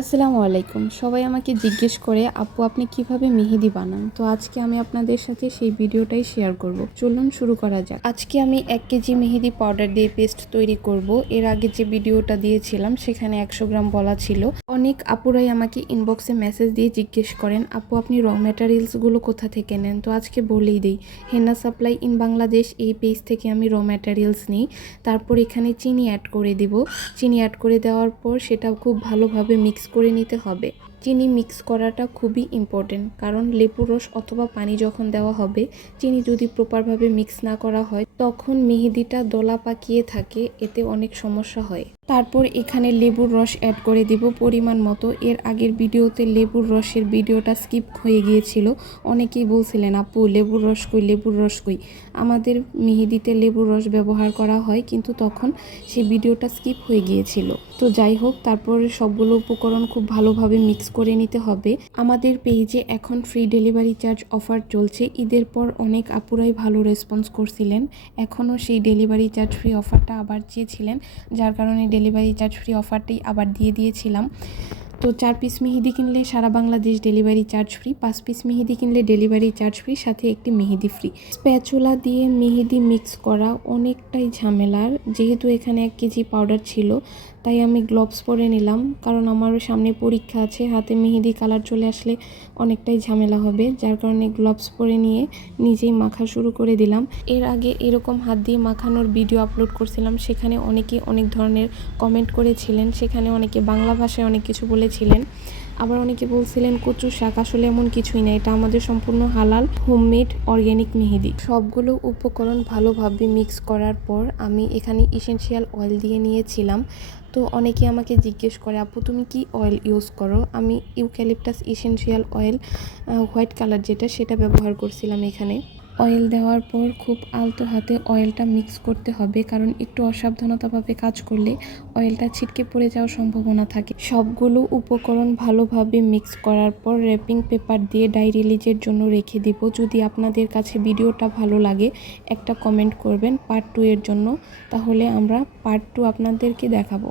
আসসালামু আলাইকুম। সবাই আমাকে জিজ্ঞেস করে আপু আপনি কিভাবে মেহেদি বানান। তো আজকে আমি আপনাদের সাথে সেই ভিডিওটাই শেয়ার করব। চলুন শুরু করা যাক। আজকে আমি 1 কেজি মেহেদি পাউডার দিয়ে পেস্ট তৈরি করব। এর আগে যে ভিডিওটা দিয়েছিলাম সেখানে 100 গ্রাম বলা ছিল। অনেক আপুরাই আমাকে ইনবক্সে মেসেজ দিয়ে জিজ্ঞেস করেন আপু আপনি র ম্যাটেরিয়ালসগুলো কোথা থেকে নেন। তো আজকে বলেই দেই, হেনা সাপ্লাই ইন বাংলাদেশ এই পেজ থেকে আমি র ম্যাটেরিয়ালস নিই। তারপর এখানে চিনি অ্যাড করে দিব। চিনি অ্যাড করে দেওয়ার পর সেটা খুব ভালোভাবে মিক্স করে নিতে হবে। চিনি মিক্স করাটা খুবই ইম্পর্টেন্ট, কারণ লেবুর রস অথবা পানি যখন দেওয়া হবে, চিনি যদি প্রপারভাবে মিক্স না করা হয় তখন মেহেদিটা দলা পাকিয়ে থাকে, এতে অনেক সমস্যা হয়। তারপর এখানে লেবুর রস অ্যাড করে দিব পরিমাণ মতো। এর আগের ভিডিওতে লেবুর রসের ভিডিওটা স্কিপ হয়ে গিয়েছিল। অনেকেই বলছিলেন আপু লেবুর রস কই, লেবুর রস কই। আমাদের মেহেদিতে লেবুর রস ব্যবহার করা হয়, কিন্তু তখন সেই ভিডিওটা স্কিপ হয়ে গিয়েছিল। তো যাই হোক, তারপরে সবগুলো উপকরণ খুব ভালোভাবে মিক্স করে নিতে হবে। আমাদের পেজে এখন ফ্রি ডেলিভারি চার্জ অফার চলছে। ঈদের পর অনেক আপুরাই ভালো রেসপন্স করছিলেন, এখনও সেই ডেলিভারি চার্জ ফ্রি অফারটা আবার চেয়েছিলেন, যার কারণে ডেলিভারি চার্জ ফ্রি অফারটাই আবার দিয়ে দিয়েছিলাম। তো 4 পিস মেহেদি কিনলে সারা Bangladesh delivery charge free, 5 piece মেহেদি কিনলে ডেলিভারি চার্জ ফ্রি, সাথে একটি মেহেদি ফ্রি। স্প্যাচুলা দিয়ে মেহেদি মিক্স করা অনেকটাই ঝামেলার। যেহেতু এখানে 1 কেজি পাউডার ছিল, তাই আমি গ্লোভস পরে নিলাম, কারণ আমার সামনে পরীক্ষা আছে, হাতে মেহেদি কালার চলে আসলে অনেকটাই ঝামেলা হবে। যার কারণে গ্লোভস পরে নিয়ে নিজেই মাখা শুরু করে দিলাম। এর আগে এরকম হাত দিয়ে মাখানোর ভিডিও আপলোড করছিলাম, সেখানে অনেকেই অনেক ধরনের কমেন্ট করেছিলেন। সেখানে অনেকে বাংলা ভাষায় অনেক কিছু বলেছিলেন, আবার অনেকে বলছিলেন কচু শাক। আসলে এমন কিছুই না, এটা আমাদের সম্পূর্ণ হালাল হোমমেড অর্গ্যানিক মেহেদি। সবগুলো উপকরণ ভালোভাবে মিক্স করার পর আমি এখানে ইসেনশিয়াল অয়েল দিয়ে নিয়েছিলাম। তো অনেকে আমাকে জিজ্ঞেস করে আপু তুমি কি অয়েল ইউজ করো। আমি eucalyptus essential oil white colour যেটা, সেটা ব্যবহার করছিলাম এখানে। অয়েল দেওয়ার পর খুব আলতো হাতে অয়েলটা মিক্স করতে হবে, কারণ একটু অসাবধানতাভাবে কাজ করলে অয়েলটা ছিটকে পড়ে যাওয়ার সম্ভাবনা থাকে। সবগুলো উপকরণ ভালোভাবে মিক্স করার পর র্যাপিং পেপার দিয়ে ডাই রিলিজের জন্য রেখে দিব। যদি আপনাদের কাছে ভিডিওটা ভালো লাগে একটা কমেন্ট করবেন পার্ট 2 এর জন্য, তাহলে আমরা পার্ট 2 আপনাদেরকে দেখাবো।